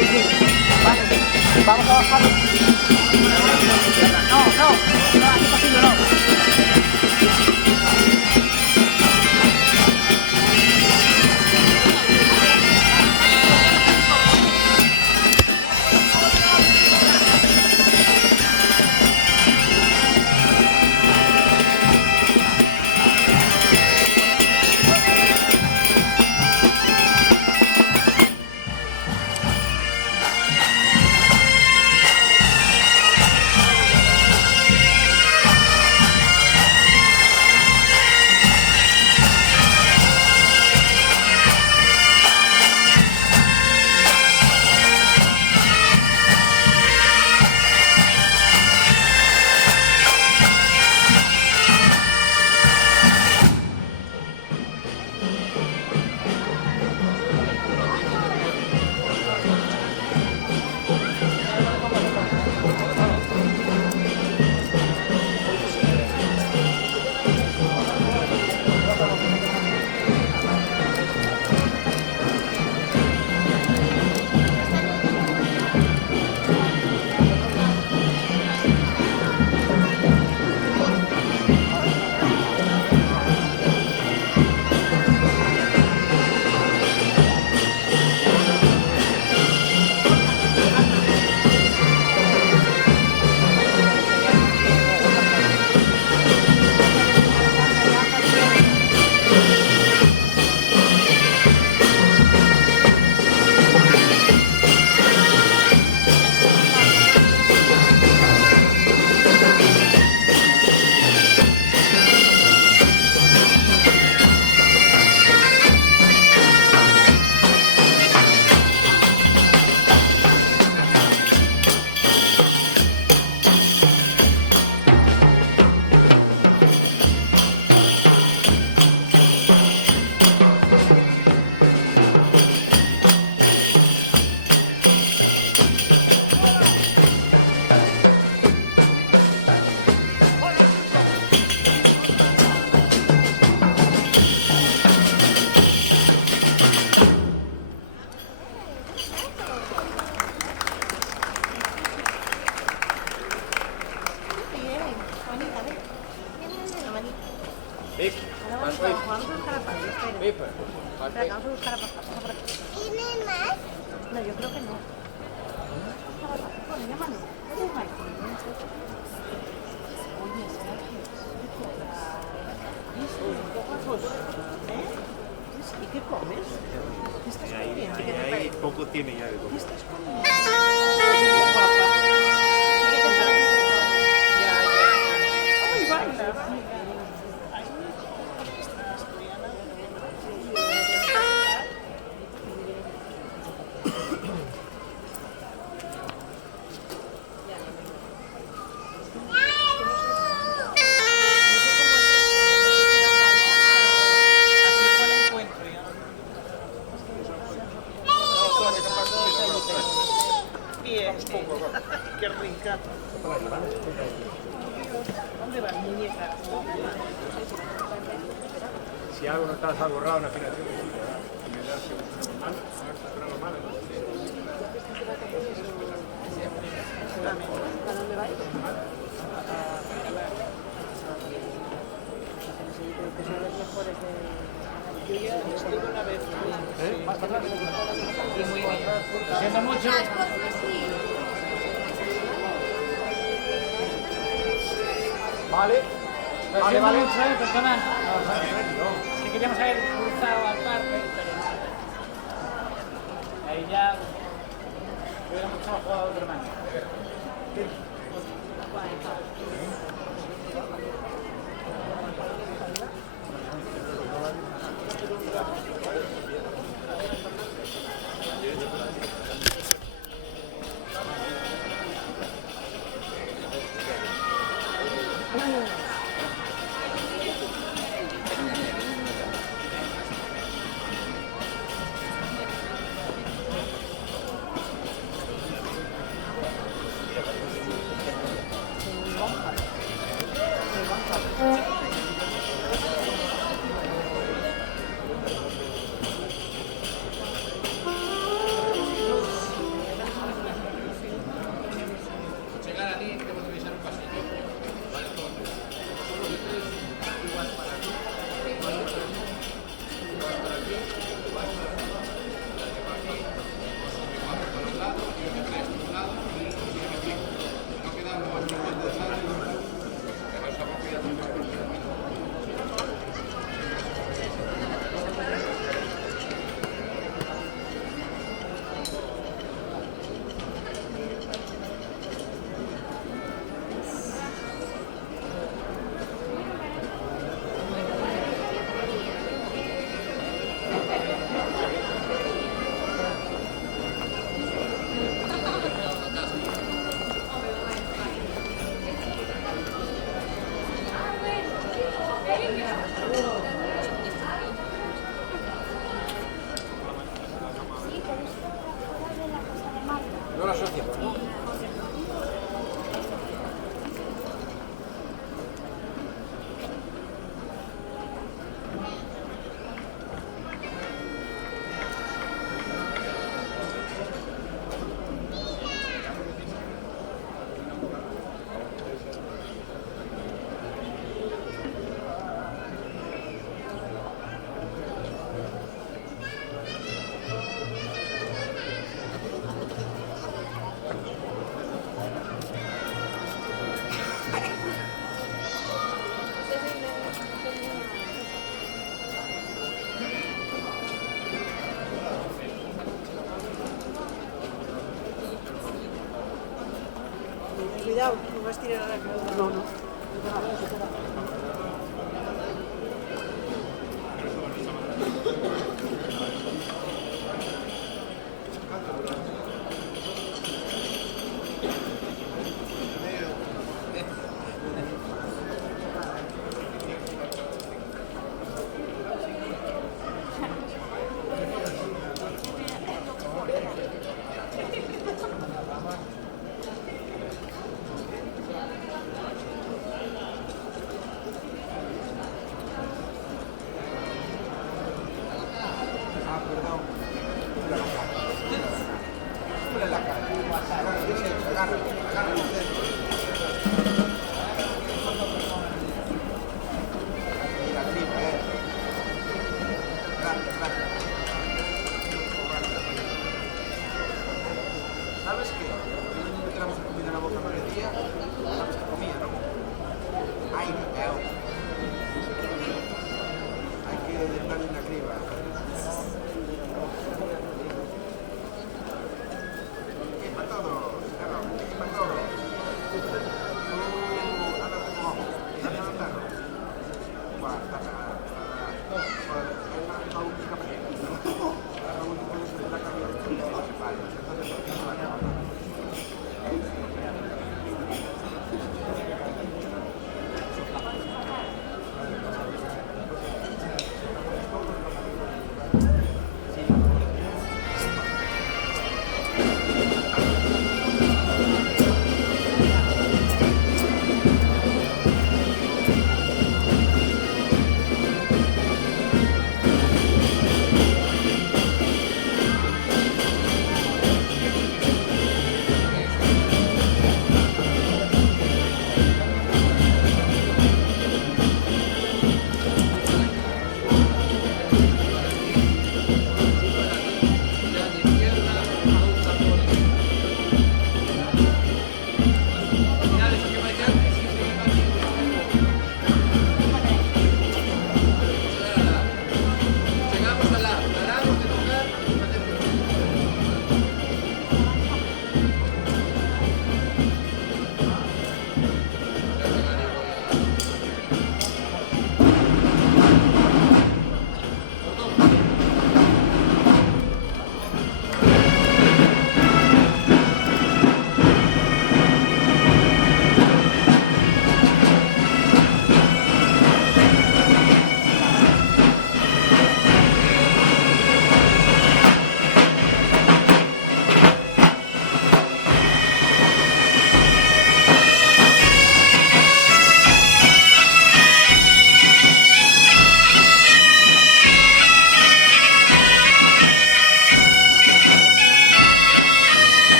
Sí, sí. Vale. Vamos a bajar. No, aquí pasando no. ¿Tiene más? No, yo creo que no. ¿Y qué comes? ¿Qué estás comiendo? Ahí poco tiene ya de todo. ¿Qué estás comiendo? Ay, baila. Bien, qué rica. ¿Dónde vas, muñeca? Si algo no está borrado en la afinación, ¿A dónde vais? Yo ya estuve una vez. Y muy bien. siendo mucho. Vale. Vale, vale. Mucho, personas. Es que queríamos haber cruzado al parque, pero no. Ahí ya hubiéramos jugado otro más. socios, ¿no? Cuidado, no vas a tirar a la cabeza. No, no. ¿Sabes qué? Yo me quedamos a comida en la boca parecía, ¿sabes qué comía, no? Aire, hay que darle una criba. ¿Qué para todos? Claro, ¿qué para todos? Tú, anda como ojo, dale a andar. Guau, está cagada. La única manera. La única manera de la cabeza es que se pare. Entonces, ¿por qué no la acabamos? Thank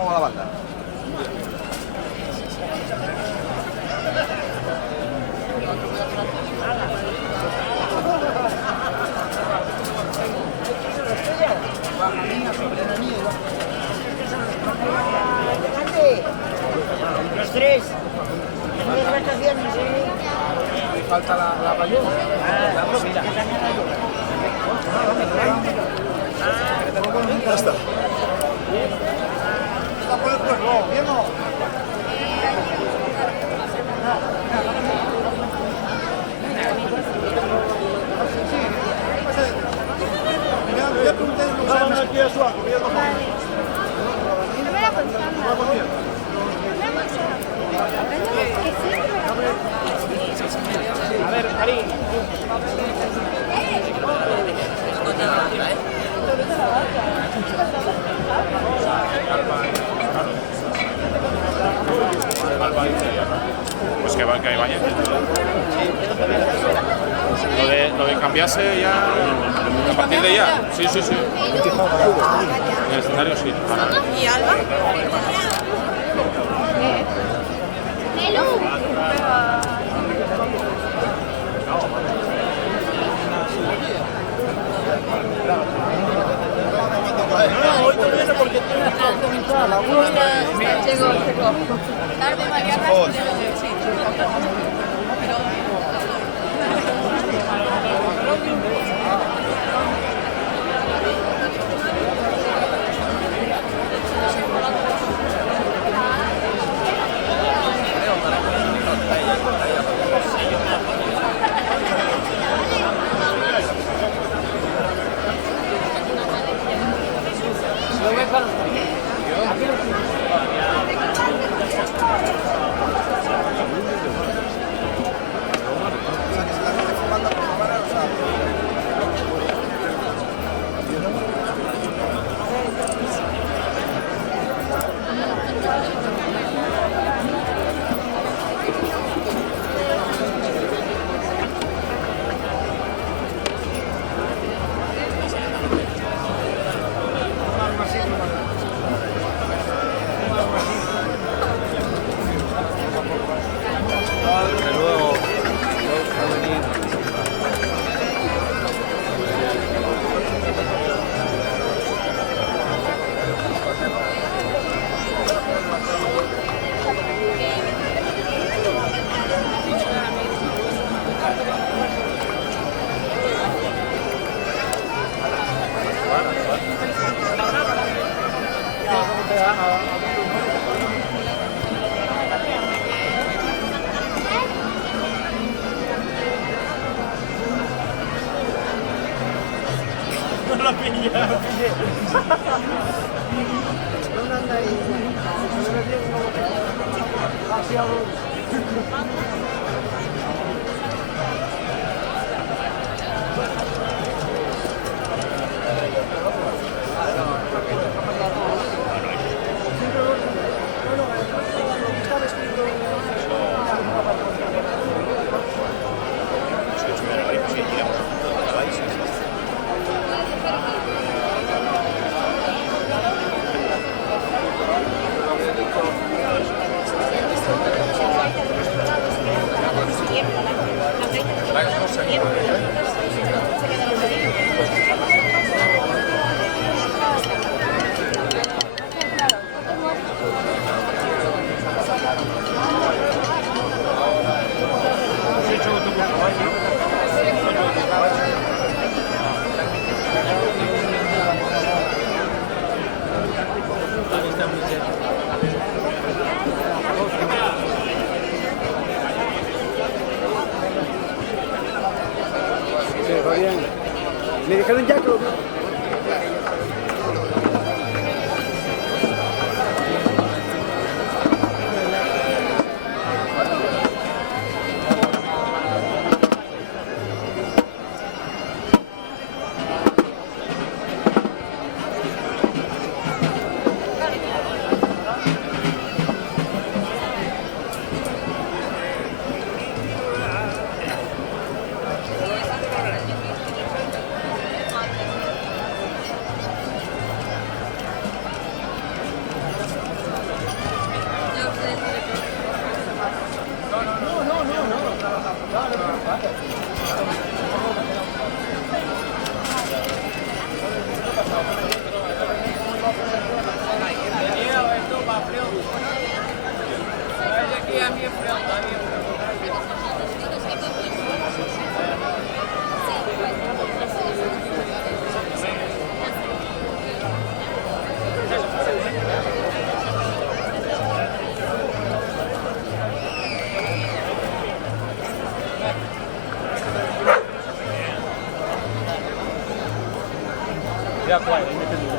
¿Cómo va la banda? Los tres. Unas vacaciones, Me falta la payón. mira. Ya está. Está por el cuerpo, ¿bien o no? A ver, Karim. Pues que va, que vaya. Lo de cambiarse ya a partir de ya. Sí, sí, sí. En el escenario sí. ¿Y Alba? Tarde, Mariana. Me dijeron ya que lo... Ya, ¿cuál? Ahí me tengo.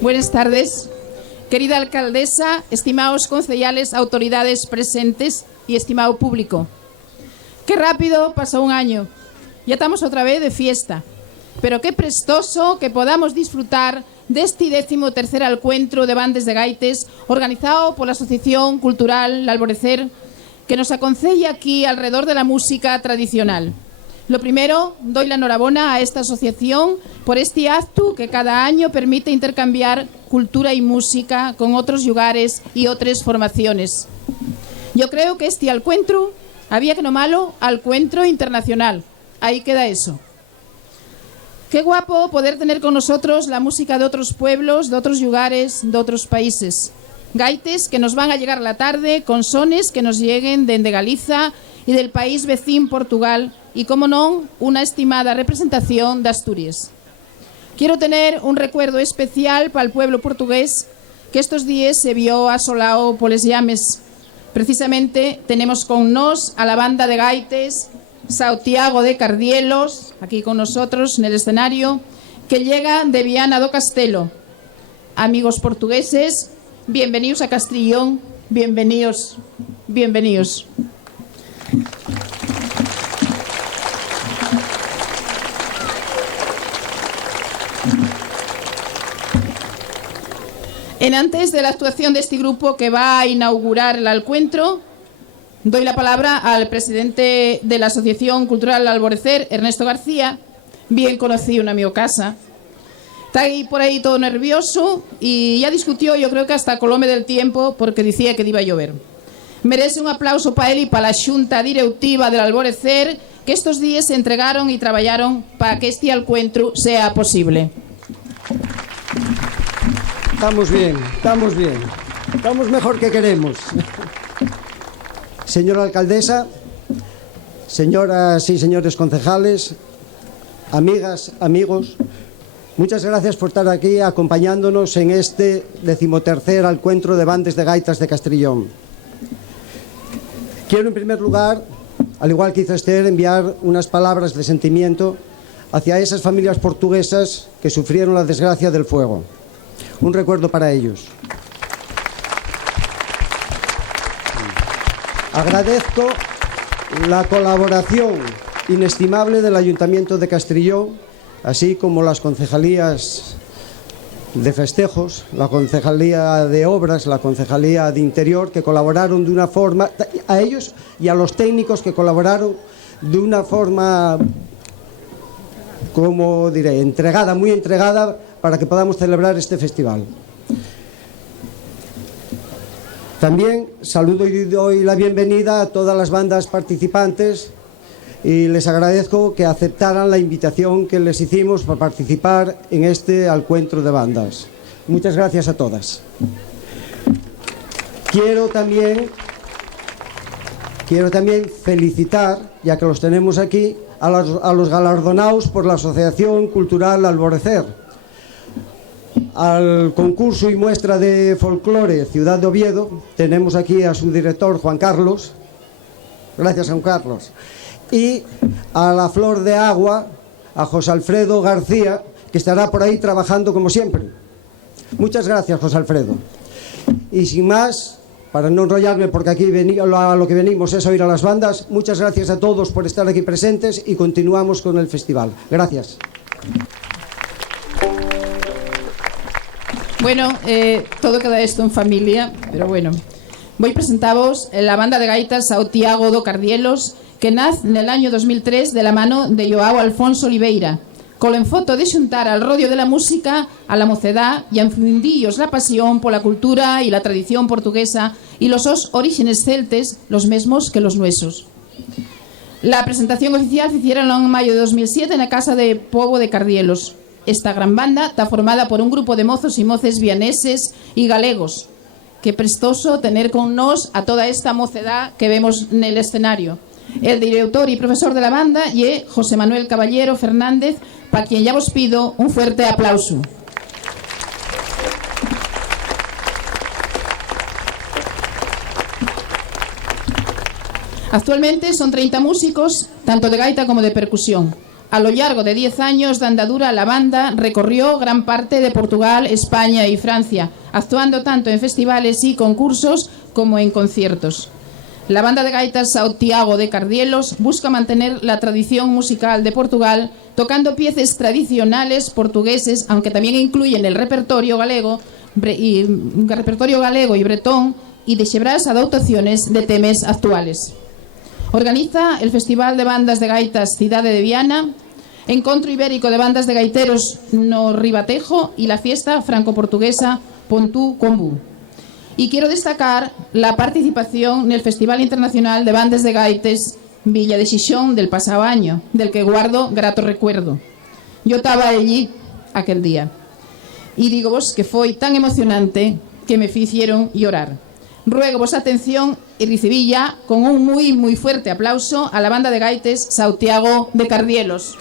Buenas tardes, querida alcaldesa, estimados concejales, autoridades presentes y estimado público. Qué rápido pasó un año, ya estamos otra vez de fiesta, pero qué prestoso que podamos disfrutar de este 13º encuentro de bandes de gaites organizado por la Asociación Cultural Alborecer, que nos aconsella aquí alrededor de la música tradicional. Lo primero, doy la enhorabuena a esta asociación por este acto que cada año permite intercambiar cultura y música con otros lugares y otras formaciones. Yo creo que este encuentro había que nomarlo encuentro internacional. Ahí queda eso. Qué guapo poder tener con nosotros la música de otros pueblos, de otros lugares, de otros países. Gaites que nos van a llegar la tarde con sones que nos lleguen de Galiza y del país vecino Portugal y, como no, una estimada representación de Asturias. Quiero tener un recuerdo especial para el pueblo portugués que estos días se vio asolado por les llames. Precisamente tenemos con nos a la banda de gaites Santiago de Cardielos, aquí con nosotros en el escenario, que llega de Viana do Castelo. Amigos portugueses, bienvenidos a Castrillón, bienvenidos, bienvenidos. En antes de la actuación de este grupo que va a inaugurar el encuentro, doy la palabra al presidente de la Asociación Cultural Alborecer, Ernesto García, bien conocido en mi casa. Está ahí por ahí todo nervioso y ya discutió, yo creo que hasta colome del tiempo, porque decía que iba a llover. Merece un aplauso para él y para la Xunta Directiva del Alborecer, que estos días se entregaron y trabajaron para que este encuentro sea posible. Estamos bien, estamos bien. Estamos mejor que queremos. Señora alcaldesa, señoras y señores concejales, amigas, amigos, muchas gracias por estar aquí acompañándonos en este 13º encuentro de bandas de gaitas de Castrillón. Quiero en primer lugar, al igual que hizo Esther, enviar unas palabras de sentimiento hacia esas familias portuguesas que sufrieron la desgracia del fuego. Un recuerdo para ellos. Agradezco la colaboración inestimable del Ayuntamiento de Castrillón, así como las concejalías de festejos, la concejalía de obras, la concejalía de interior, que colaboraron de una forma, a ellos y a los técnicos que colaboraron de una forma, como diré, entregada, muy entregada, para que podamos celebrar este festival. También saludo y doy la bienvenida a todas las bandas participantes y les agradezco que aceptaran la invitación que les hicimos para participar en este encuentro de bandas. Muchas gracias a todas. Quiero también felicitar, ya que los tenemos aquí, a los galardonados por la Asociación Cultural Alborecer. Al concurso y muestra de folclore Ciudad de Oviedo tenemos aquí a su director Juan Carlos, gracias Juan Carlos, y a la Flor de Agua a José Alfredo García, que estará por ahí trabajando como siempre. Muchas gracias, José Alfredo. Y sin más, para no enrollarme, porque aquí a lo que venimos es oír a las bandas, muchas gracias a todos por estar aquí presentes y continuamos con el festival. Gracias. Bueno, todo queda esto en familia, pero bueno. Voy a presentaros la banda de gaitas Santiago do Cardielos, que nace en el año 2003 de la mano de Joao Alfonso Oliveira, con el enfoto de xuntar al rodio de la música a la mocedad y a infundillos la pasión por la cultura y la tradición portuguesa y los orígenes celtes, los mesmos que los nuestros. La presentación oficial se hicieron en mayo de 2007 en la Casa de Pobo de Cardielos. Esta gran banda está formada por un grupo de mozos y moces vianeses y galegos. Qué prestoso tener con nos a toda esta mocedad que vemos en el escenario. El director y profesor de la banda es José Manuel Caballero Fernández, para quien ya os pido un fuerte aplauso. Actualmente son 30 músicos, tanto de gaita como de percusión. A lo largo de 10 años de andadura, la banda recorrió gran parte de Portugal, España y Francia, actuando tanto en festivales y concursos como en conciertos. La banda de gaitas Santiago de Cardielos busca mantener la tradición musical de Portugal, tocando piezas tradicionales portugueses, aunque también incluyen el repertorio galego y bretón, y de xebras adaptaciones de temas actuales. Organiza el Festival de Bandas de Gaitas Cidade de Viana, Encontro Ibérico de Bandas de Gaiteros no Ribatejo y la fiesta franco-portuguesa Pontú Combu. Y quiero destacar la participación en el Festival Internacional de Bandas de Gaites Villa de Xixón del pasado año, del que guardo grato recuerdo. Yo estaba allí aquel día y digo vos que foi tan emocionante que me hicieron llorar. Ruego vos atención y recibí ya con un muy fuerte aplauso a la banda de gaites Santiago de Cardielos.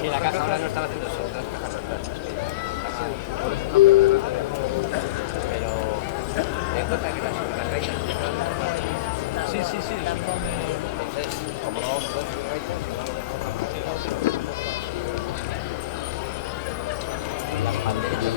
Sí, la caja ahora no estaba haciendo eso, las cajas no están. Pero ten cuenta que las reinas. Sí, sí, sí. Entonces, como no vamos a poder subir reinas, las banderas.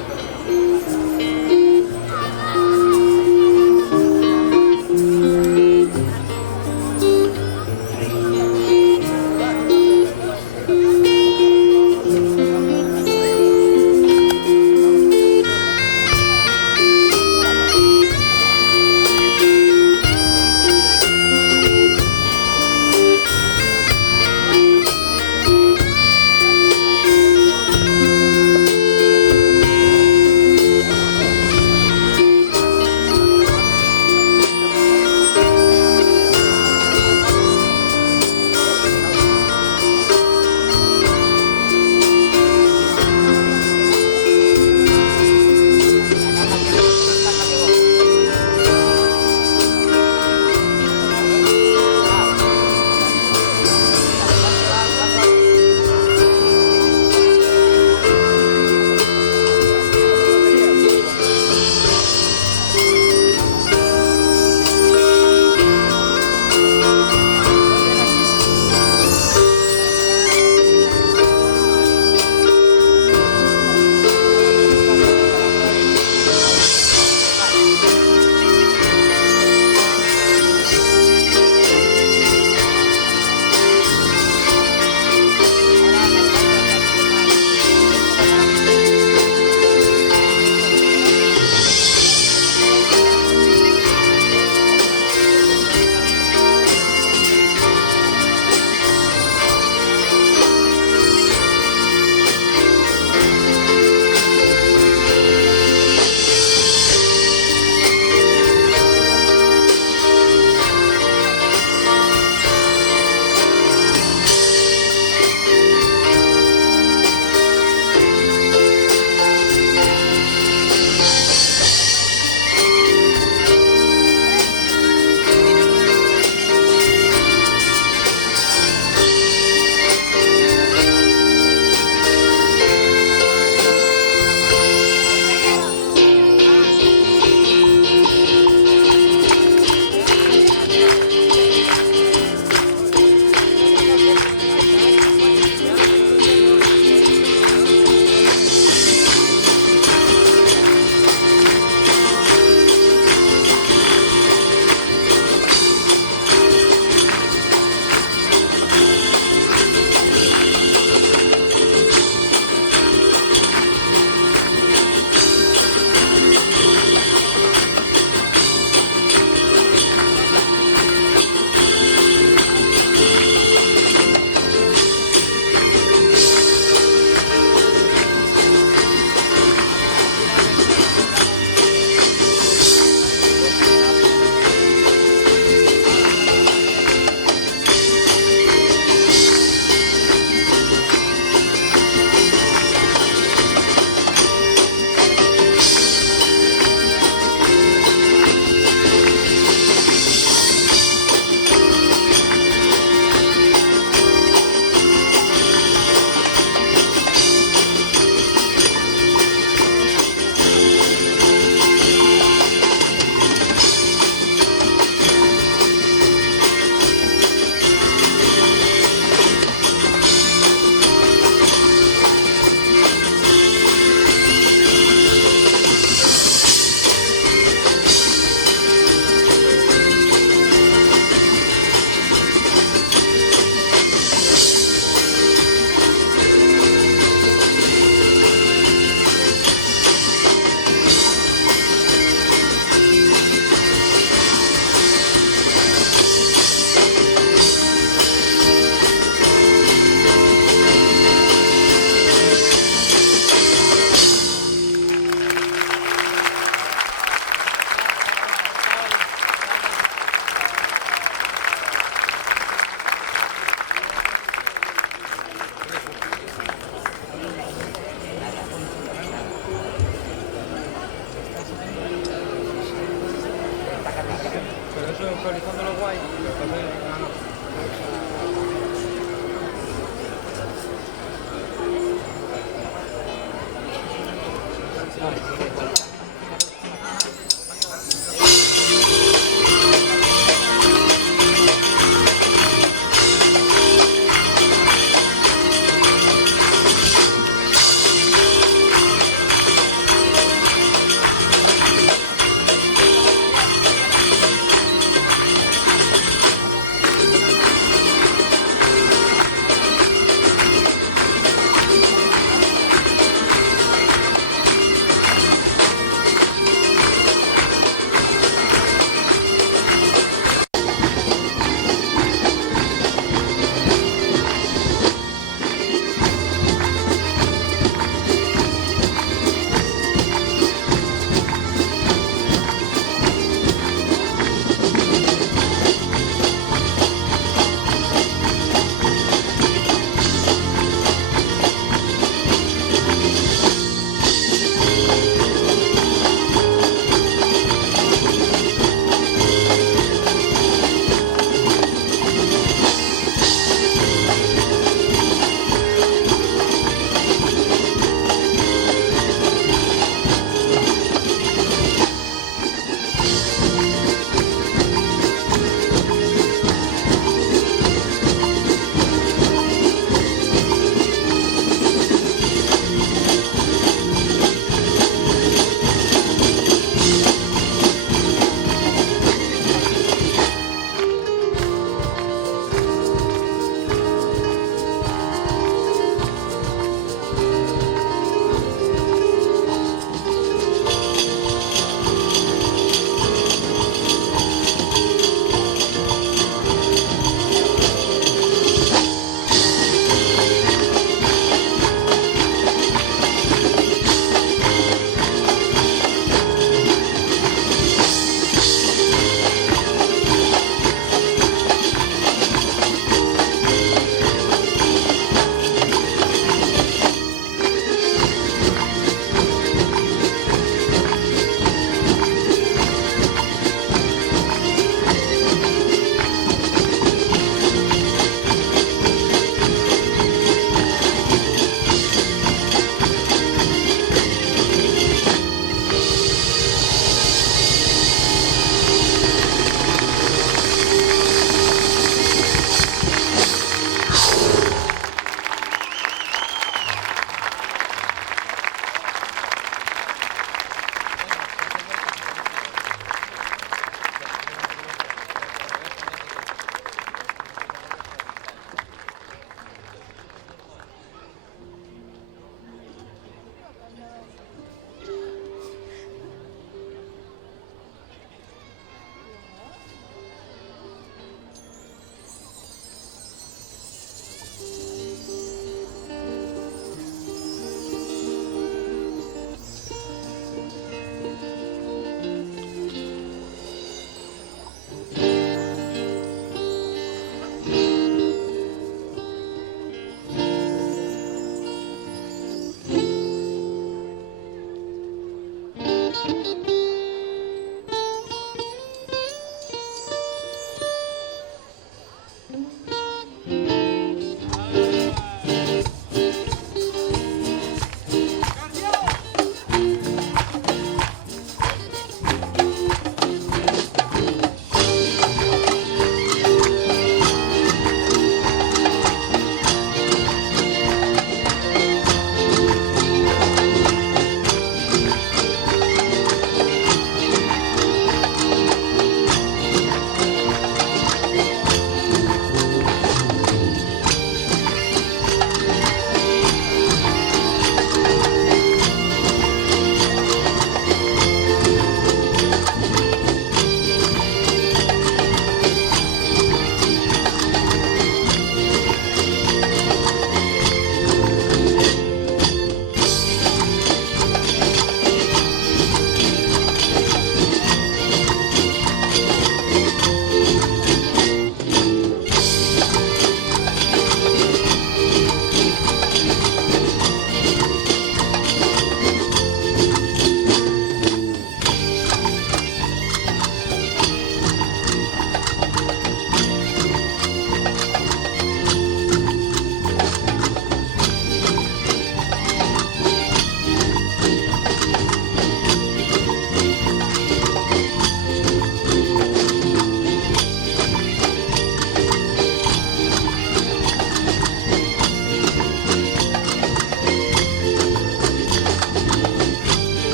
actualizándolo guay.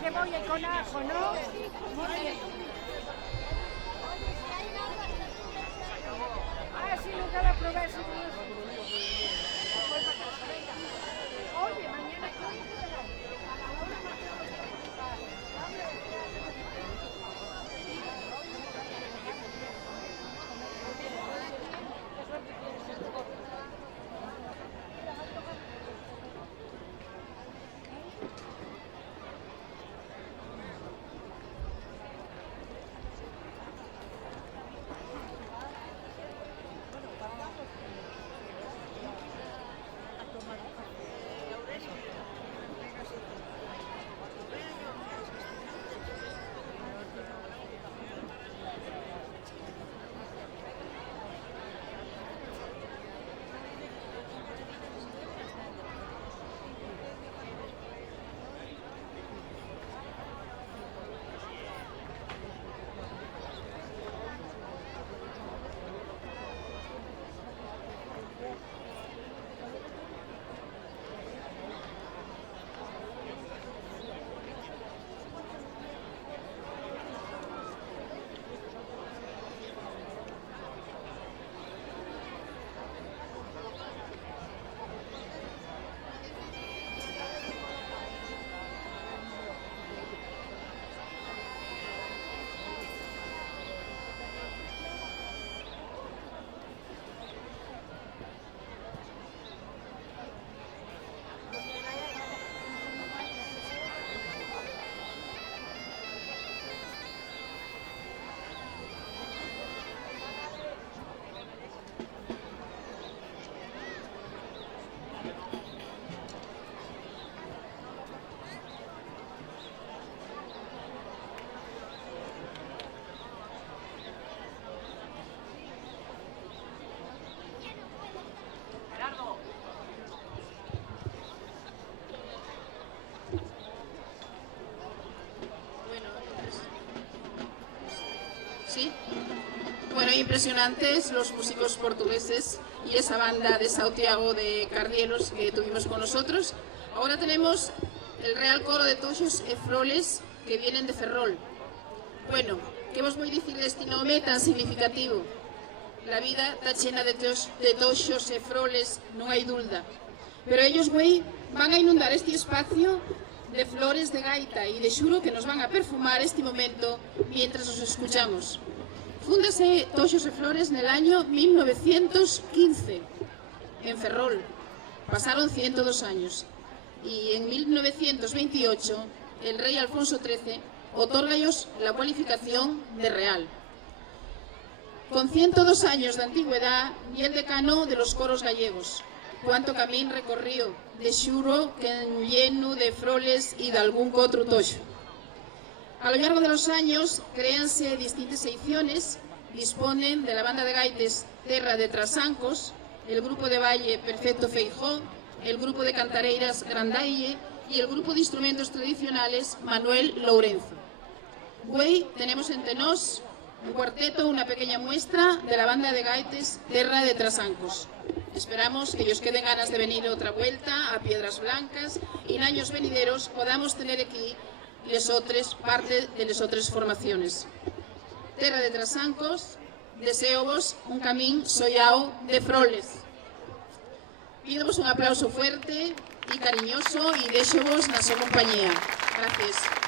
Cebolla con ajo, ¿no? Muy bien. Ah, sí, nunca la probé. Oye, mañana ¿Sí? Bueno, impresionantes los músicos portugueses y esa banda de Santiago de Cardielos que tuvimos con nosotros. Ahora tenemos el Real Coro de Toxos e Froles que vienen de Ferrol. Bueno, ¿qué vos voy a decir de este nombre tan significativo? La vida está llena de toxos e froles, no hay dulda. Pero ellos, van a inundar este espacio de flores de gaita y de xuro que nos van a perfumar este momento mientras os escuchamos. Fúndase Toxos e Flores en el año 1915 en Ferrol. Pasaron 102 años y en 1928 el rey Alfonso XIII otórgallos la cualificación de real. Con 102 años de antigüedad y el decano de los coros gallegos. Cuánto camín recorrió de xuro que lleno de froles y de algún otro toxo. A lo largo de los años créanse distintas secciones, disponen de la banda de gaites Terra de Trasancos, el grupo de baile Perfecto Feijó, el grupo de cantareiras Grandaille y el grupo de instrumentos tradicionales Manuel Lourenzo. Hoy tenemos entre nos un cuarteto, una pequeña muestra de la banda de gaites Terra de Trasancos. Esperamos que os queden ganas de venir otra vuelta a Piedras Blancas y en años venideros podamos tener aquí parte de las otras formaciones. Terra de Trasancos, deseo vos un camín sollao de froles. Pidemos un aplauso fuerte y cariñoso y deixo vos na súa compañía. Gracias.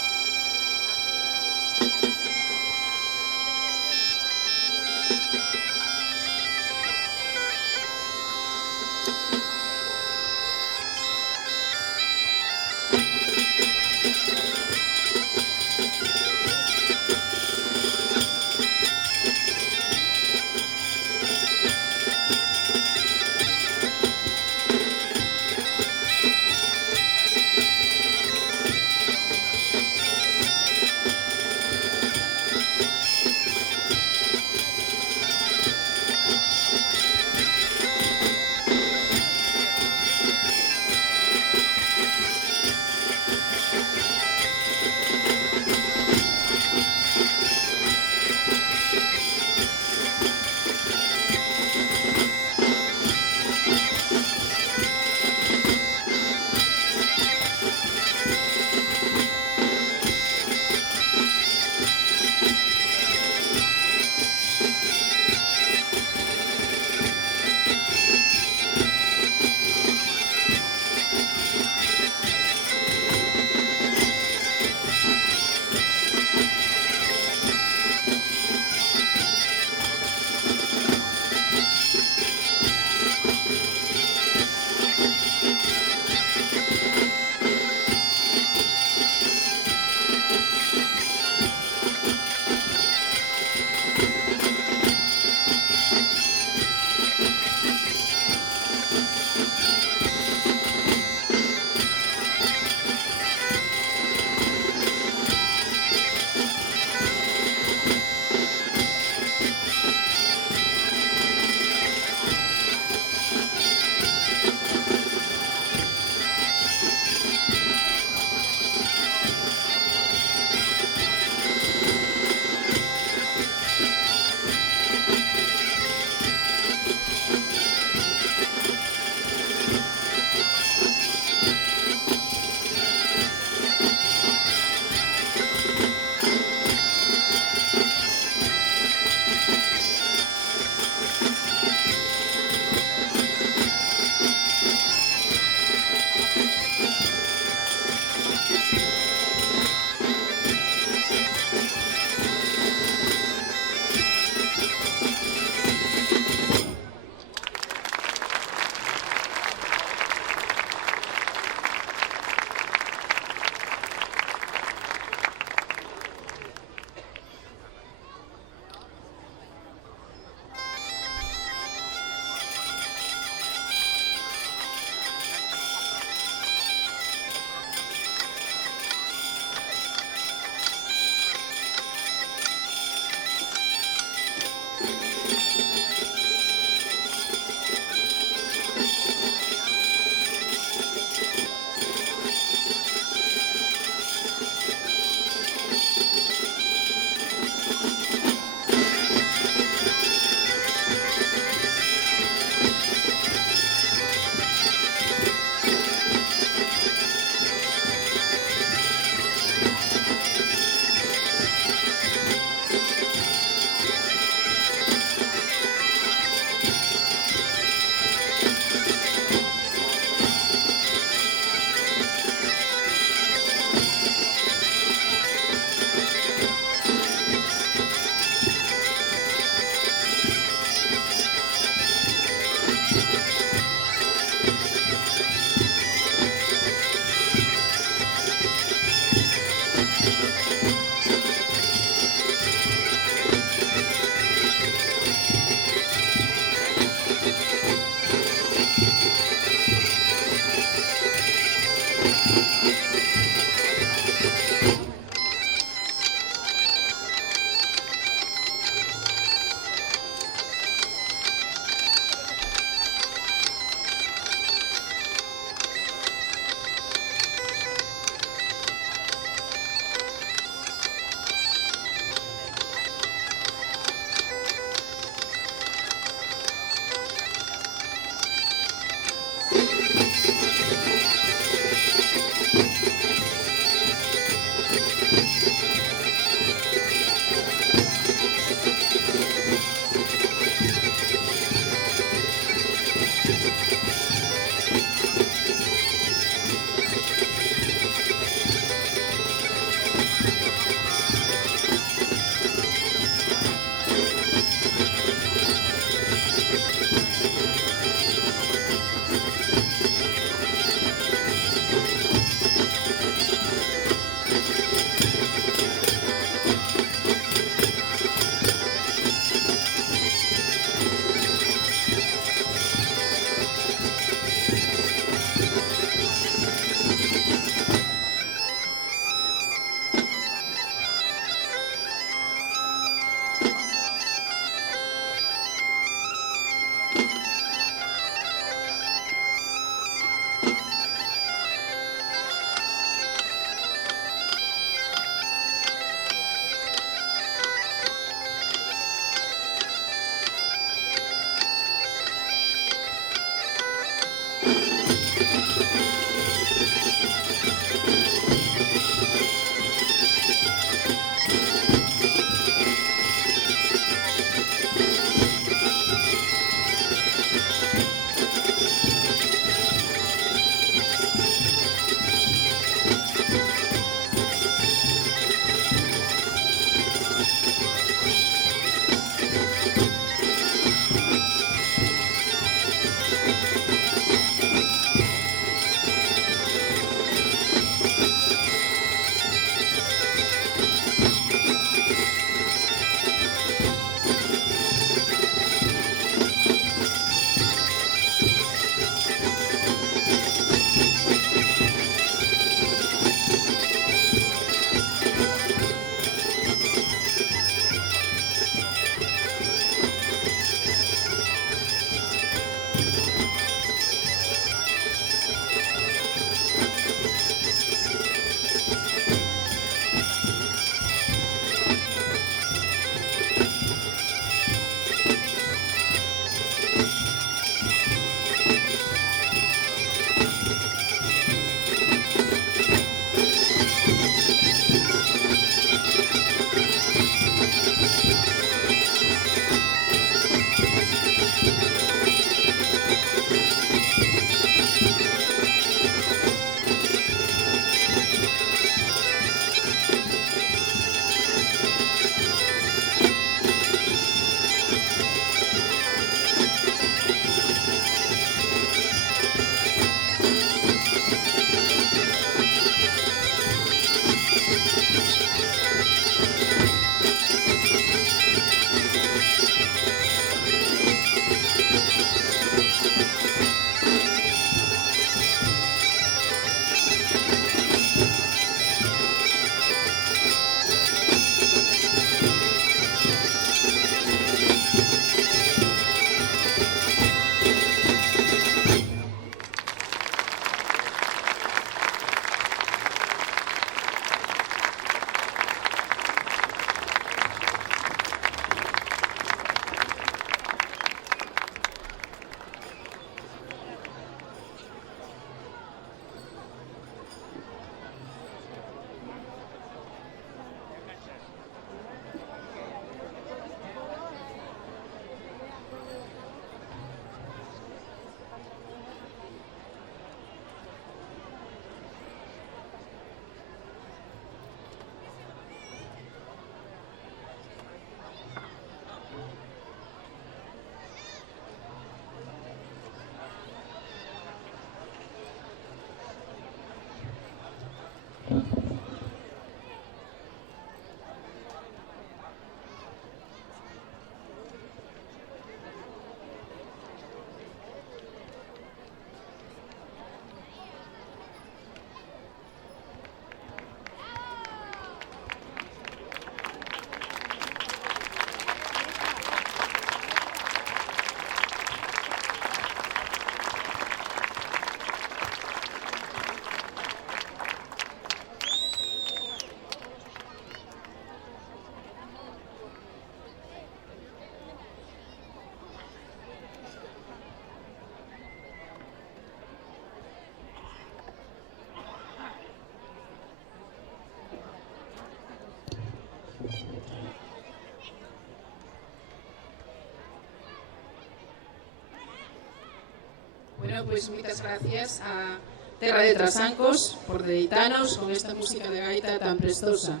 Bueno, pois moitas gracias a Terra de Trasancos por deleitarnos con esta música de gaita tan prestosa.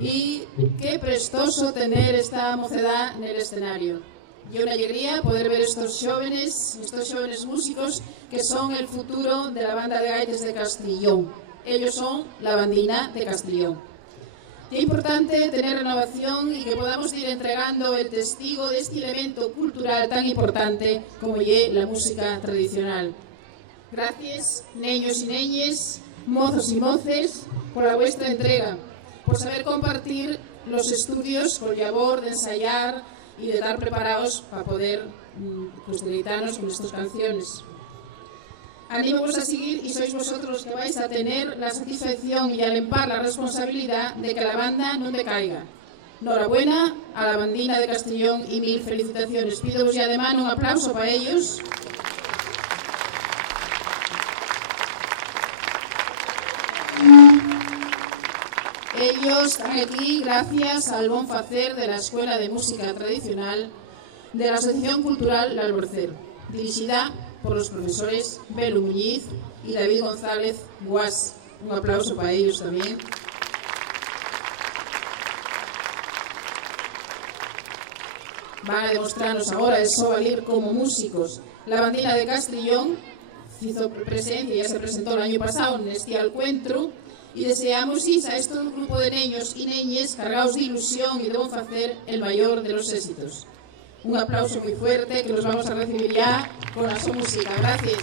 Y qué prestoso tener esta mocedad en el escenario. Y una alegría poder ver estos jóvenes músicos que son el futuro de la banda de gaites de Castellón. Ellos son la bandina de Castellón. Y es importante tener renovación y que podamos ir entregando el testigo de este elemento cultural tan importante como es la música tradicional. Gracias, neños y neñes, mozos y moces, por la vuestra entrega, por saber compartir los estudios con labor de ensayar y de estar preparados para poder deleitarnos con estas canciones. Anímos a seguir y sois vosotros que vais a tener la satisfacción y alempar la responsabilidad de que la banda no decaiga. Enhorabuena a la bandina de Castellón y mil felicitaciones. Pido ya de mano un aplauso para ellos. Ellos están aquí gracias al buen facer de la Escuela de Música Tradicional de la Asociación Cultural La Alborcero, dirigida por los profesores Belu Muñiz y David González Guas. Un aplauso para ellos también. Van a demostrarnos ahora el valer como músicos. La bandina de Castellón hizo presencia, ya se presentó el año pasado en este encuentro, y deseamos a este grupo de niños y niñas cargados de ilusión y de buen hacer el mayor de los éxitos. Un aplauso muy fuerte que los vamos a recibir ya con la su música. Gracias.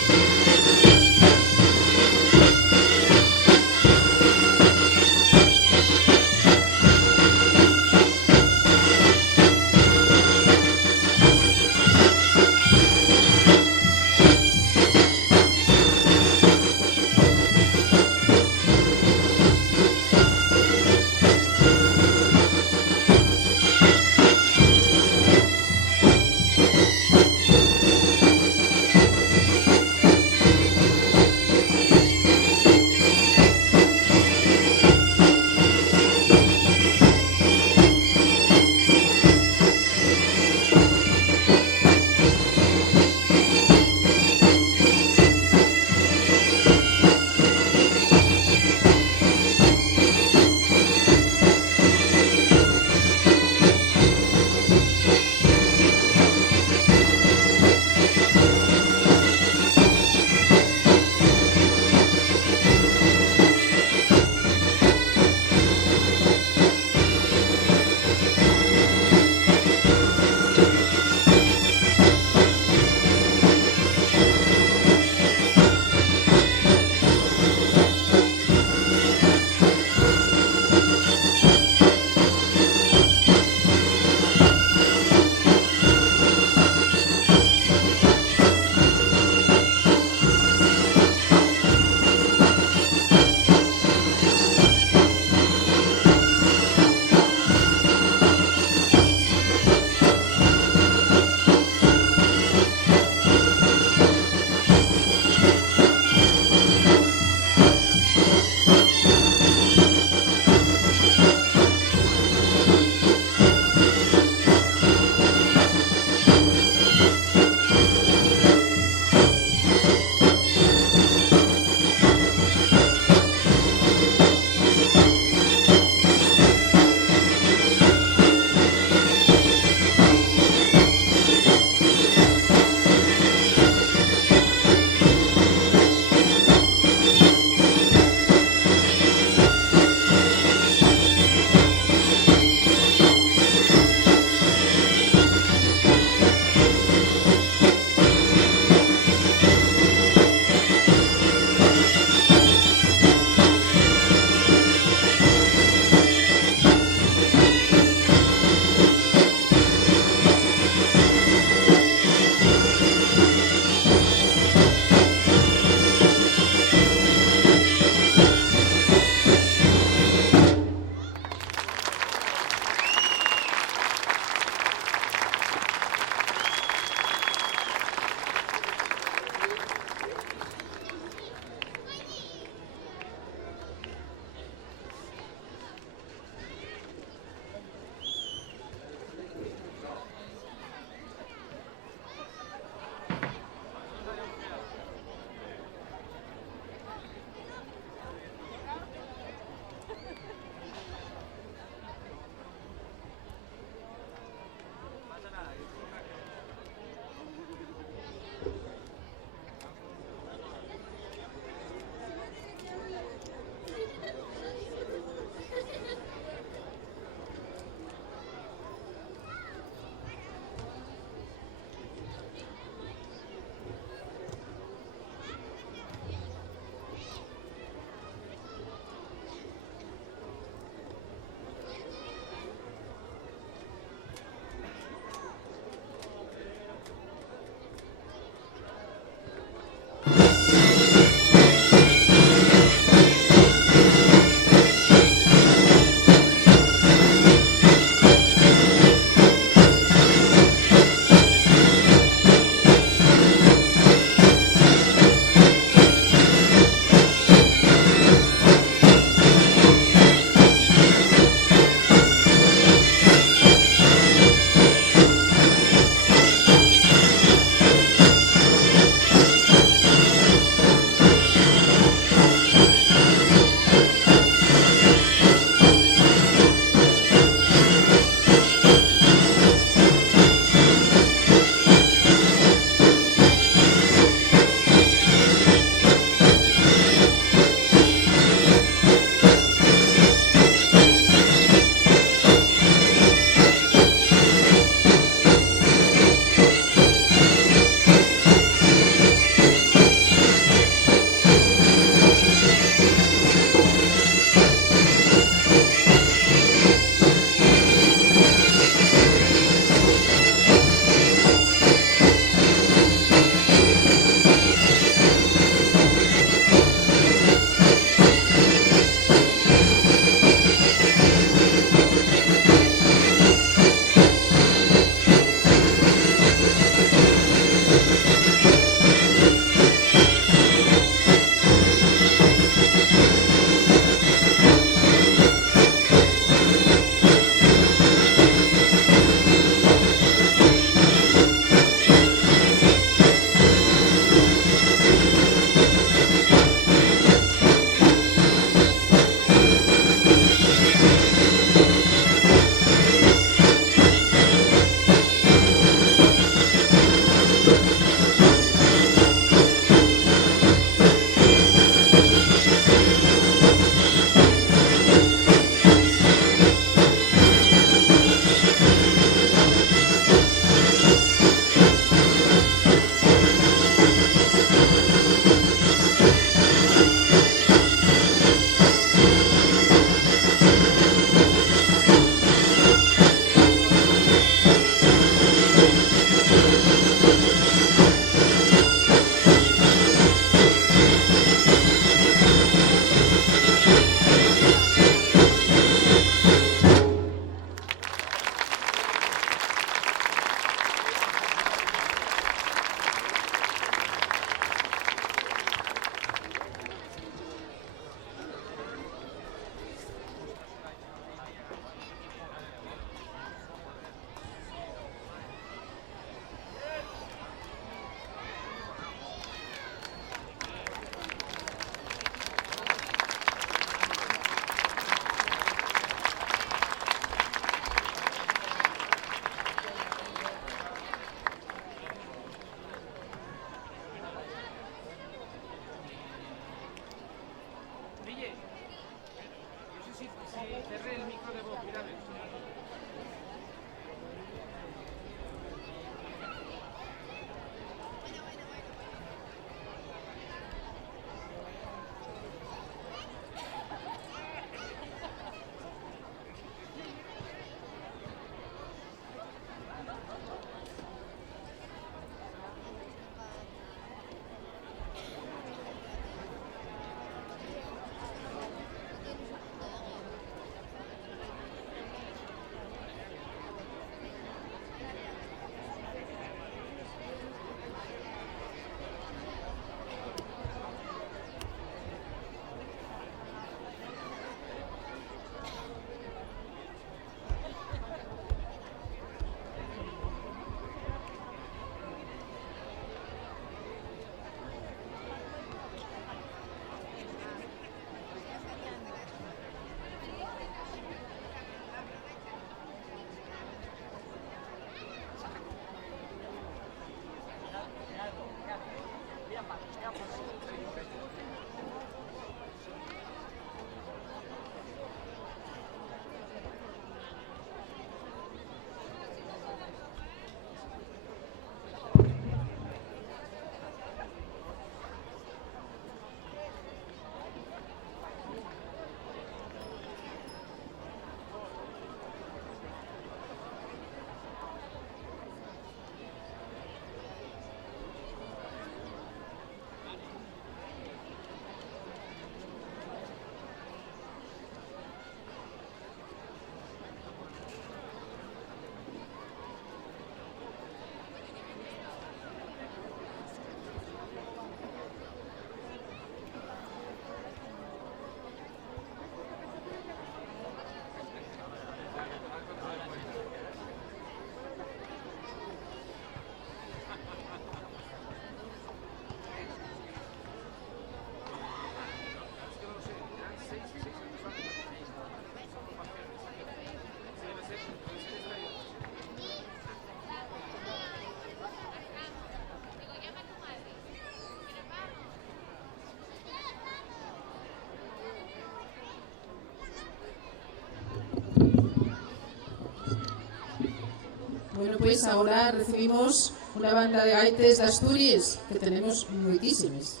pues ahora recibimos una banda de gaites de Asturias, que tenemos moitísimes.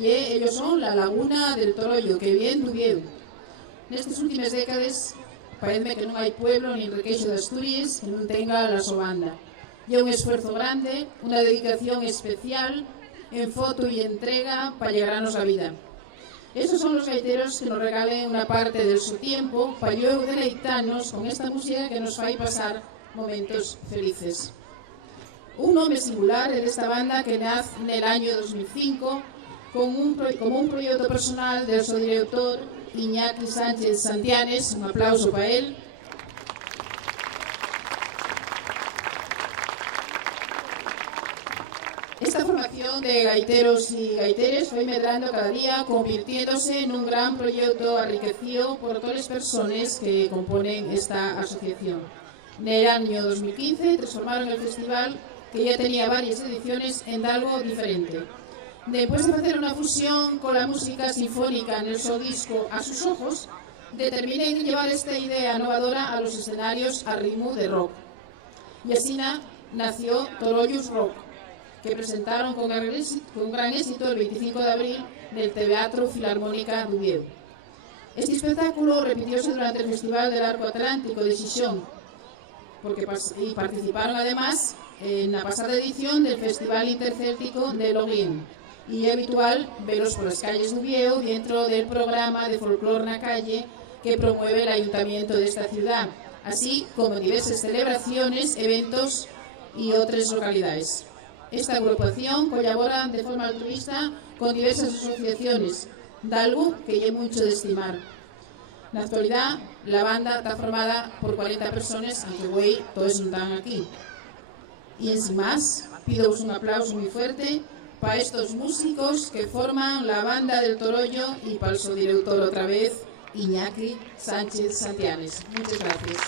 E ellos son La Laguna del Torollo, que bien Dubieu. Nestas últimas décadas, parece que non hai pueblo nin requeixo de Asturias que non tenga a súa banda. E un esfuerzo grande, unha dedicación especial en foto e entrega para llegar a nosa vida. Estos son los gaiteros que nos regalen una parte de su tiempo para luego deleitarnos con esta música que nos fai pasar momentos felices. Un nome singular é desta banda que nace nel año 2005 como un proyecto personal del seu director Iñaki Sánchez Santianes, un aplauso para él. Esta formación de gaiteros y gaiteres foi medrando cada día, convirtiéndose en un gran proyecto enriquecido por todas las personas que componen esta asociación. En el año 2015 transformaron el festival, que ya tenía varias ediciones, en algo diferente. Después de hacer una fusión con la música sinfónica en el su disco A sus ojos, determiné llevar esta idea innovadora a los escenarios a ritmo de rock. Y así nació Torollus Rock, que presentaron con gran éxito el 25 de abril del Teatro Filarmónica Dubieu. Este espectáculo repitióse durante el Festival del Arco Atlántico de Xixón, y participaron además en la pasada edición del Festival Intercéltico de Lorient, y es habitual verlos por las calles de Dubieu dentro del programa de Folclor na Calle que promueve el Ayuntamiento de esta ciudad, así como diversas celebraciones, eventos y otras localidades. Esta agrupación colabora de forma altruista con diversas asociaciones, algo que es mucho de estimar. En la actualidad, la banda está formada por 40 personas, aunque hoy todos no están aquí. Y sin más, pido un aplauso muy fuerte para estos músicos que forman la banda del Torollo y para su director otra vez, Iñaki Sánchez Santianes. Muchas gracias.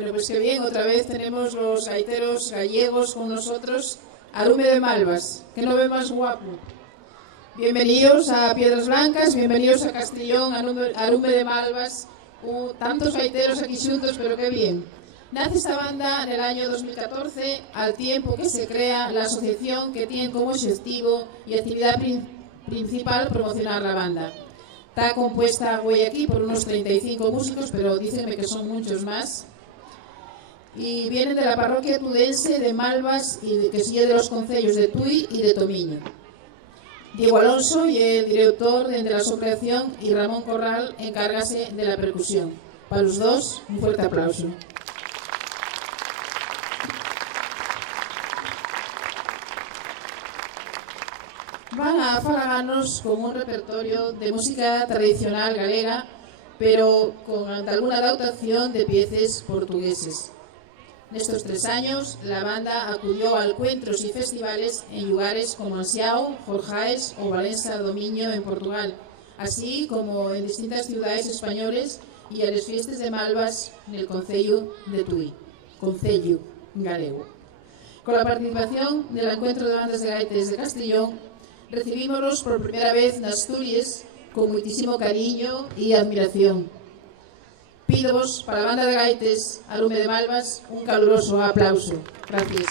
Bueno, pues qué bien, otra vez tenemos los gaiteros gallegos con nosotros. Arume de Malvas, que no ve más guapo. Bienvenidos a Piedras Blancas, bienvenidos a Castellón, Arume de Malvas. Tantos gaiteros aquí juntos, pero qué bien. Nace esta banda en el año 2014, al tiempo que se crea la asociación que tiene como objetivo y actividad principal promocionar la banda. Está compuesta hoy aquí por unos 35 músicos, pero dícenme que son muchos más. Y vienen de la parroquia tudense de Malvas y que sigue de los concellos de Tui y de Tomiño. Diego Alonso y el director de la asociación y Ramón Corral encárgase de la percusión. Para los dos, un fuerte aplauso. Van a falagarnos con un repertorio de música tradicional galega, pero con alguna adaptación de piezas portugueses. En estos 3 años, la banda acudió a encuentros y festivales en lugares como Ansiao, Jorjaes o Valencia do Miño en Portugal, así como en distintas ciudades españoles y a las fiestas de Malvas en el concello de Tui, concello galego. Con la participación del encuentro de bandas de gaites de Castellón, recibímonos por primera vez en Asturias con muchísimo cariño y admiración. Pídovos para la banda de gaites Arume de Malvas un caluroso aplauso. Gracias.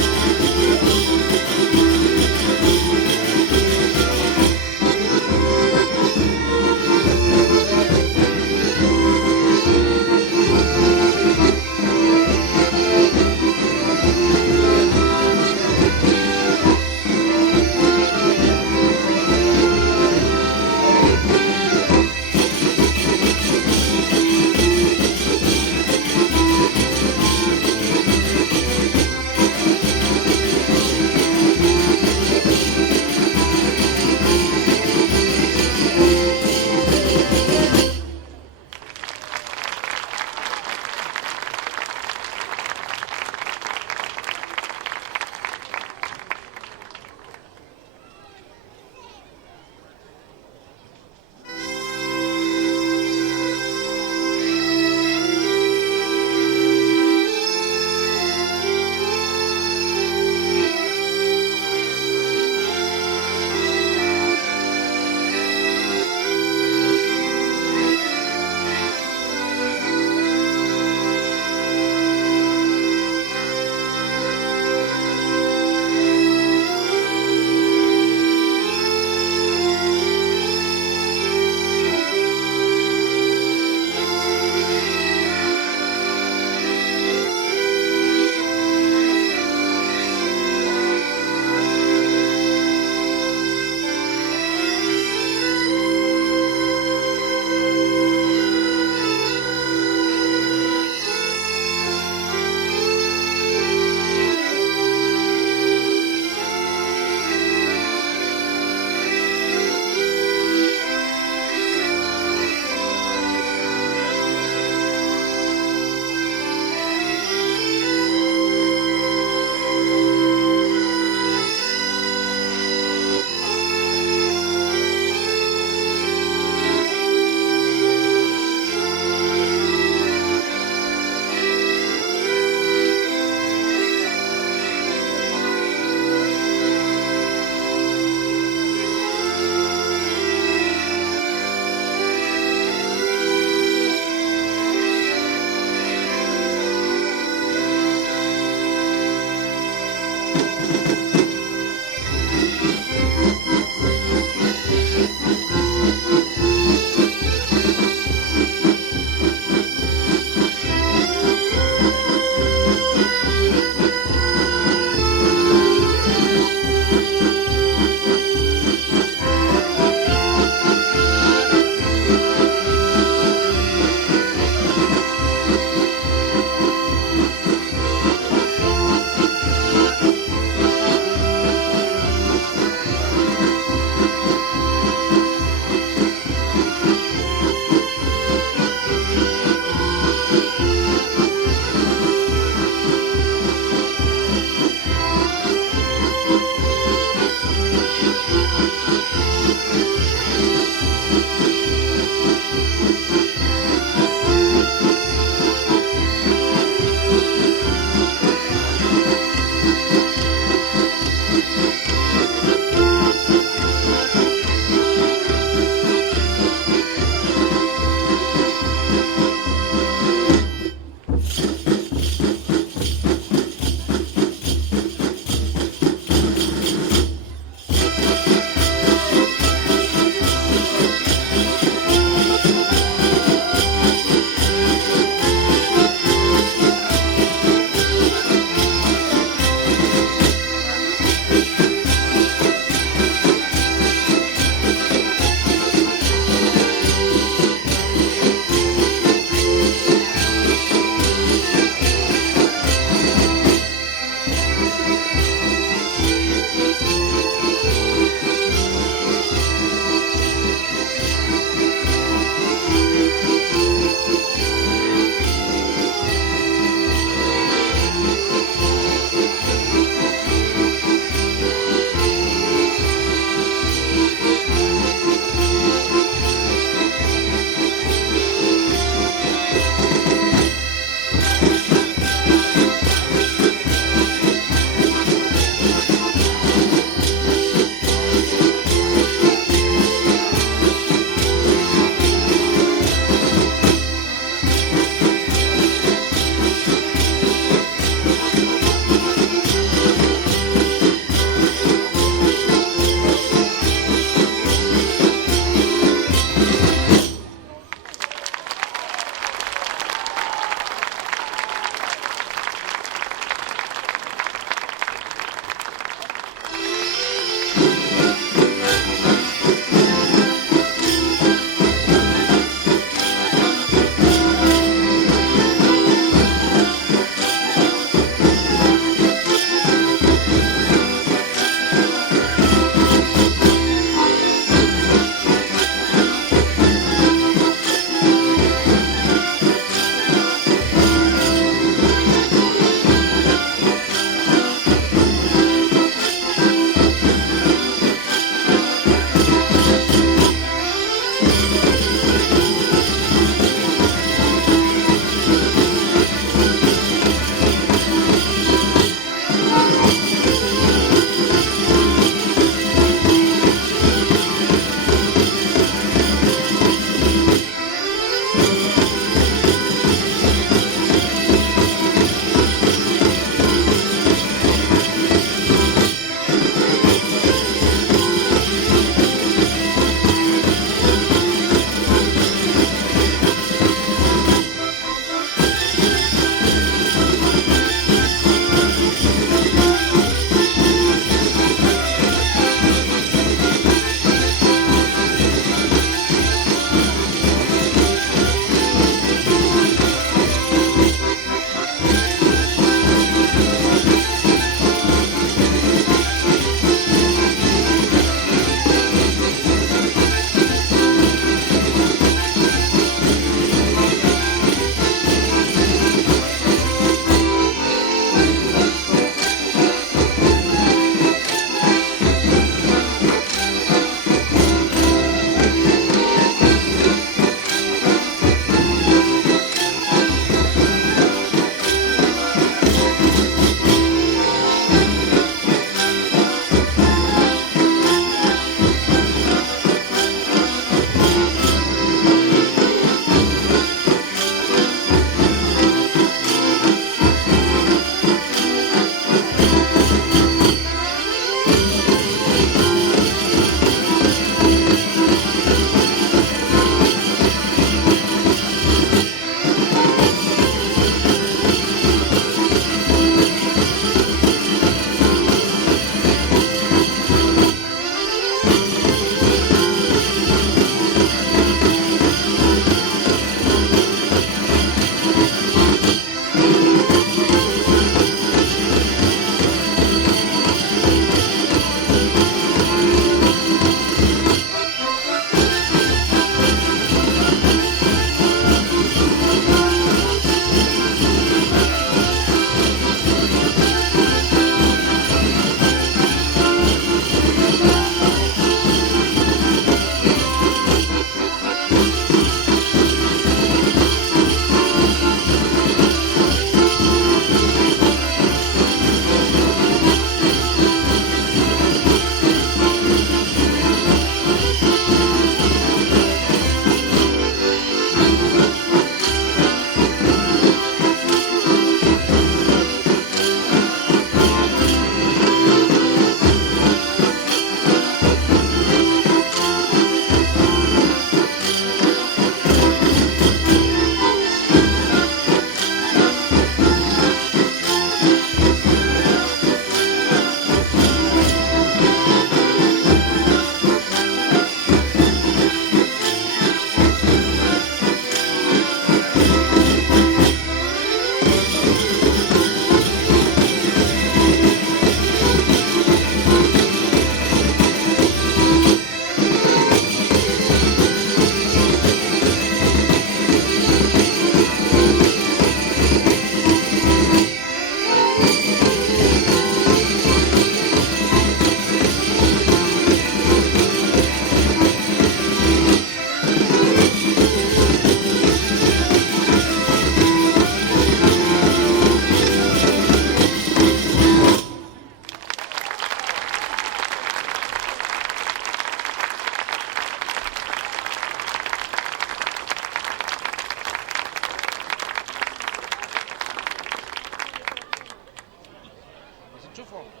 enchufo.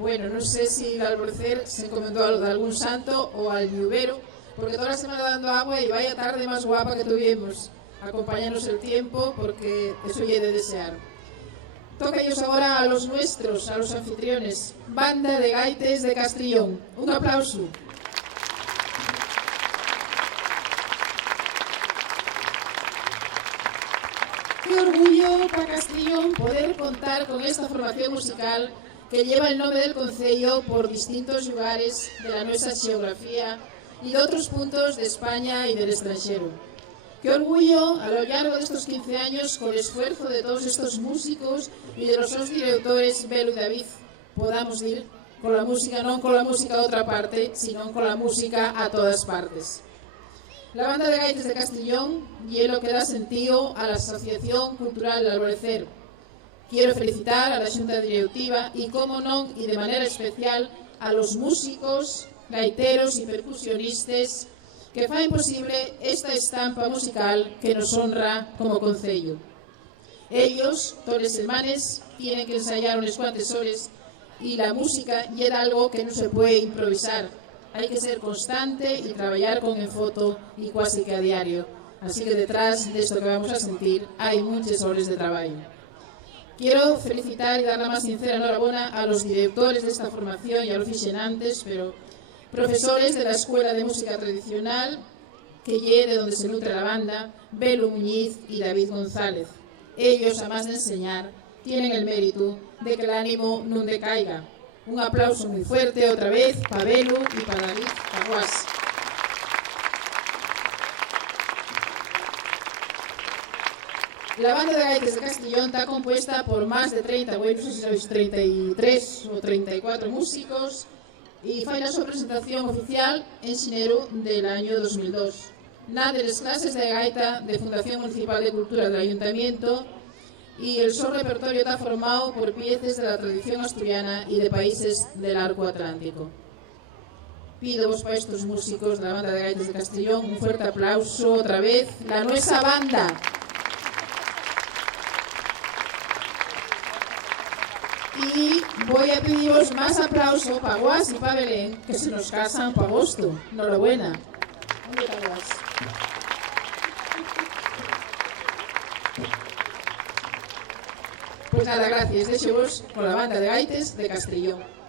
Bueno, no sé si al Alborcer se encomendó de algún santo o al lluvero, porque toda la semana dando agua y vaya tarde más guapa que tuvimos. Acompáñanos el tiempo, porque eso ya he de desear. Toca ellos ahora a los nuestros, a los anfitriones, Banda de Gaites de Castrillón. Un aplauso. Qué orgullo para Castrillón poder contar con esta formación musical que lleva el nombre del concello por distintos lugares de la nuestra geografía y de otros puntos de España y del extranjero. Qué orgullo a lo largo de estos 15 años, con el esfuerzo de todos estos músicos y de los dos directores, Belu y David, podamos ir con la música, no con la música a otra parte, sino con la música a todas partes. La Banda de Gaites de Castrillón y lo que da sentido a la Asociación Cultural del Alborcer. Quiero felicitar a la Xunta Directiva y, como non, y de manera especial, a los músicos, gaiteros y percusionistas que fan posible esta estampa musical que nos honra como concello. Ellos, todas las semanas, tienen que ensayar unas cuantas horas y la música ya era algo que no se puede improvisar. Hay que ser constante y trabajar con enfoto y casi que a diario. Así que detrás de esto que vamos a sentir hay muchas horas de trabajo. Quiero felicitar y dar la más sincera enhorabuena a los directores de esta formación, ya lo fixen antes, pero profesores de la Escuela de Música Tradicional, que de donde se nutre la banda, Belu Muñiz y David González. Ellos, además de enseñar, tienen el mérito de que el ánimo no decaiga. Un aplauso muy fuerte otra vez para Belu y para David Caguas. La Banda de Gaites de Castrillón está compuesta por más de 30, bueno, no sé si sois 33 o 34 músicos, y fue la su presentación oficial en xenero del año 2002. Nada de las clases de gaita de Fundación Municipal de Cultura del Ayuntamiento, y el su repertorio está formado por piezas de la tradición asturiana y de países del arco atlántico. Pido para estos músicos de la banda de gaitas de Castellón un fuerte aplauso otra vez. La nuestra banda. Y voy a pediros más aplauso para Guas y para Belén, que se nos casan para agosto. Enhorabuena. ¿Dónde está Guas? Pues nada, gracias. Deixo-vos con la banda de gaites de Castellón.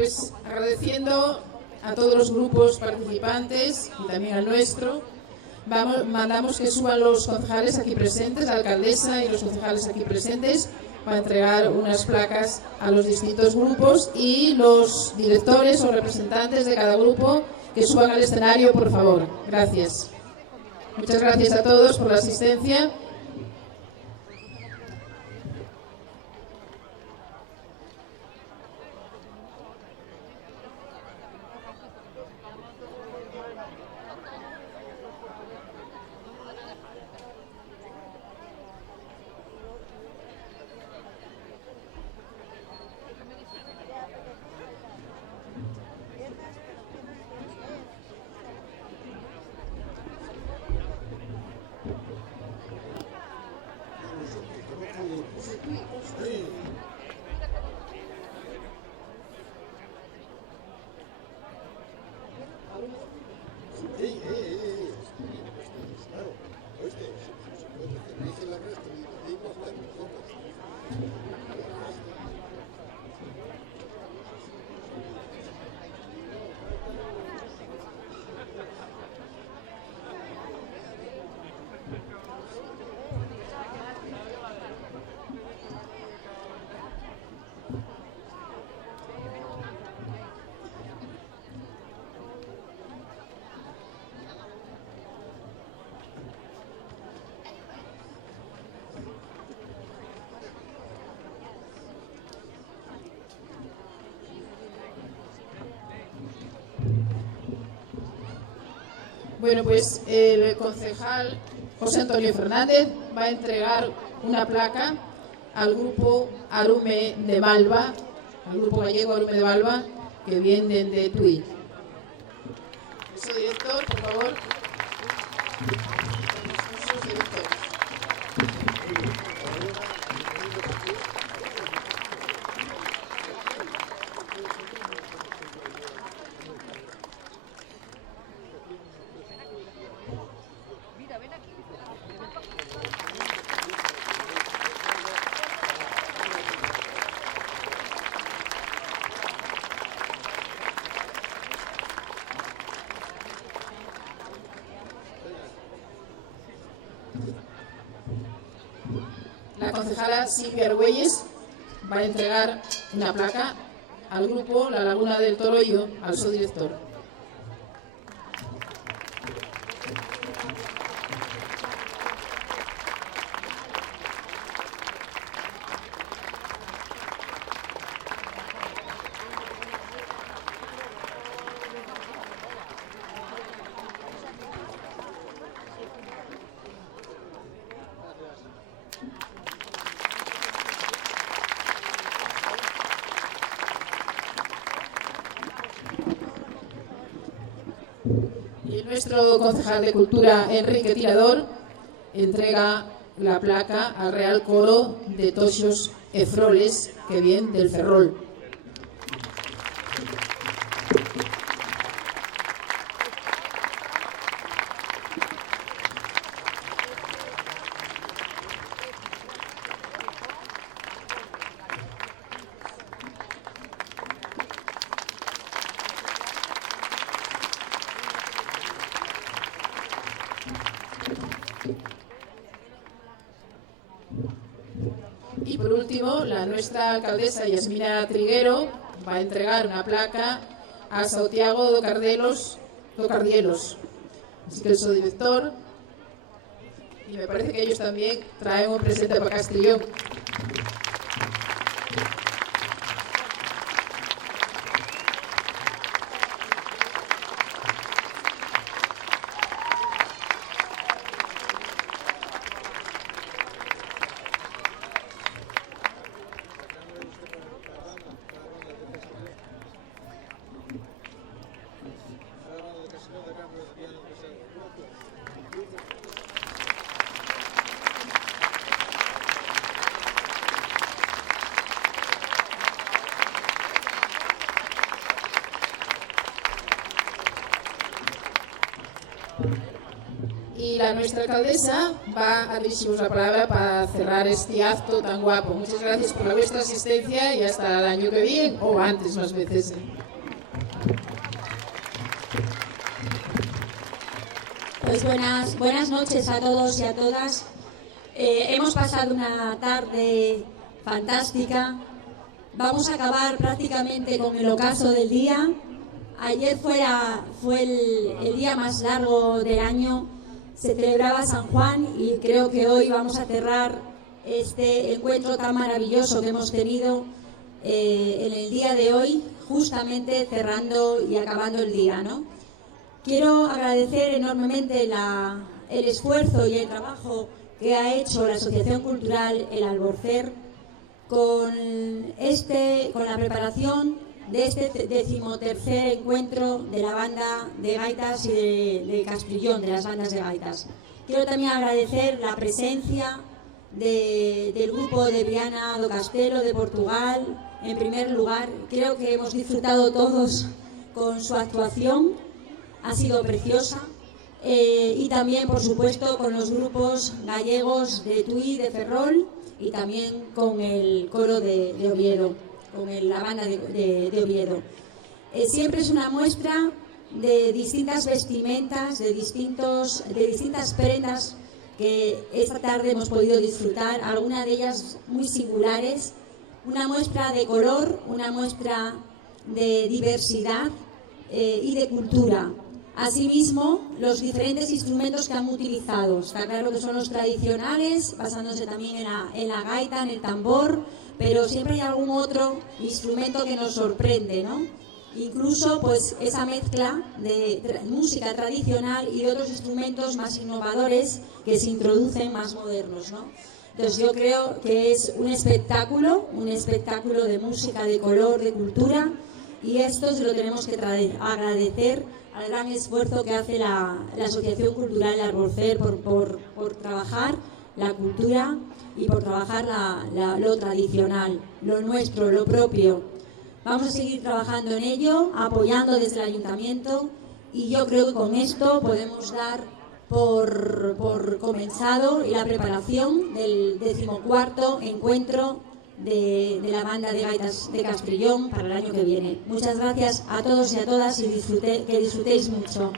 pues agradeciendo a todos los grupos participantes y también al nuestro, mandamos que suban los concejales aquí presentes, la alcaldesa y los concejales aquí presentes, para entregar unas placas a los distintos grupos, y los directores o representantes de cada grupo que suban al escenario, por favor. Gracias. Muchas gracias a todos por la asistencia. Bueno, pues el concejal José Antonio Fernández va a entregar una placa al grupo Arume de Malva, al grupo gallego Arume de Malva, que vienen de Tui. Su director, por favor. Su director. La concejala Silvia Argüelles va a entregar una placa al grupo La Laguna del Toroyo, al su director. Y nuestro concejal de Cultura, Enrique Tirador, entrega la placa al Real Coro de Toxos e Froles, que viene del Ferrol. Y por último, nuestra alcaldesa Yasmina Triguero va a entregar una placa a Santiago do Cardielos. Así que el subdirector, y me parece que ellos también traen un presente para Castellón. Y la nuestra alcaldesa va a dirigirnos la palabra para cerrar este acto tan guapo. Muchas gracias por la vuestra asistencia y hasta el año que viene, o antes más veces. Pues buenas noches a todos y a todas. Hemos pasado una tarde fantástica. Vamos a acabar prácticamente con el ocaso del día. Ayer fue el día más largo del año. Se celebraba San Juan y creo que hoy vamos a cerrar este encuentro tan maravilloso que hemos tenido en el día de hoy, justamente cerrando y acabando el día, ¿no? Quiero agradecer enormemente el esfuerzo y el trabajo que ha hecho la Asociación Cultural El Alborcer con la preparación de este 13º encuentro de la banda de gaitas y de Castrillón, de las bandas de gaitas. Quiero también agradecer la presencia del grupo de Viana do Castelo de Portugal. En primer lugar, creo que hemos disfrutado todos con su actuación, ha sido preciosa. Y también, por supuesto, con los grupos gallegos de Tui, de Ferrol, y también con el coro de Oviedo, con la banda de Oviedo. Siempre es una muestra de distintas vestimentas, de distintas prendas que esta tarde hemos podido disfrutar, algunas de ellas muy singulares, una muestra de color, una muestra de diversidad y de cultura. Asimismo, los diferentes instrumentos que han utilizado. Está claro que son los tradicionales, basándose también en la gaita, en el tambor, pero siempre hay algún otro instrumento que nos sorprende, ¿no? Incluso pues esa mezcla de música tradicional y de otros instrumentos más innovadores que se introducen, más modernos, ¿no? Entonces yo creo que es un espectáculo de música, de color, de cultura, y esto se lo tenemos que agradecer al gran esfuerzo que hace la Asociación Cultural El Alborcer por trabajar la cultura y por trabajar lo tradicional, lo nuestro, lo propio. Vamos a seguir trabajando en ello, apoyando desde el Ayuntamiento, y yo creo que con esto podemos dar por comenzado la preparación del 14º encuentro de la banda de gaitas de Castrillón para el año que viene. Muchas gracias a todos y a todas y que disfrutéis mucho.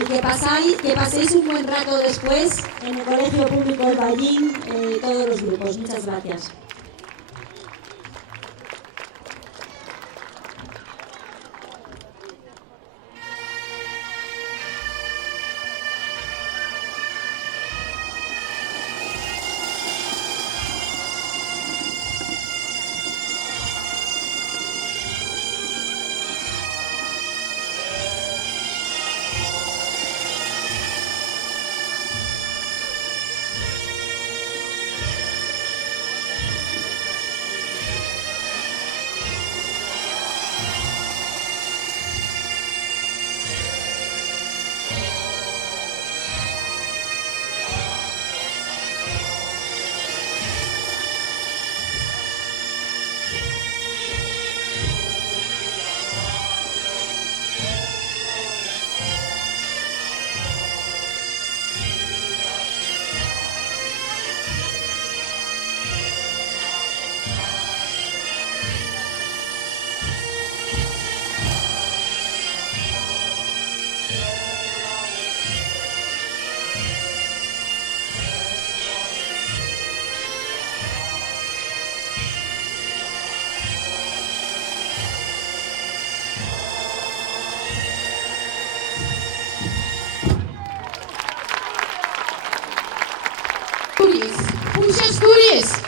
Y que paséis un buen rato después en el Colegio Público El Ballín, todos los grupos. Muchas gracias. Asturias.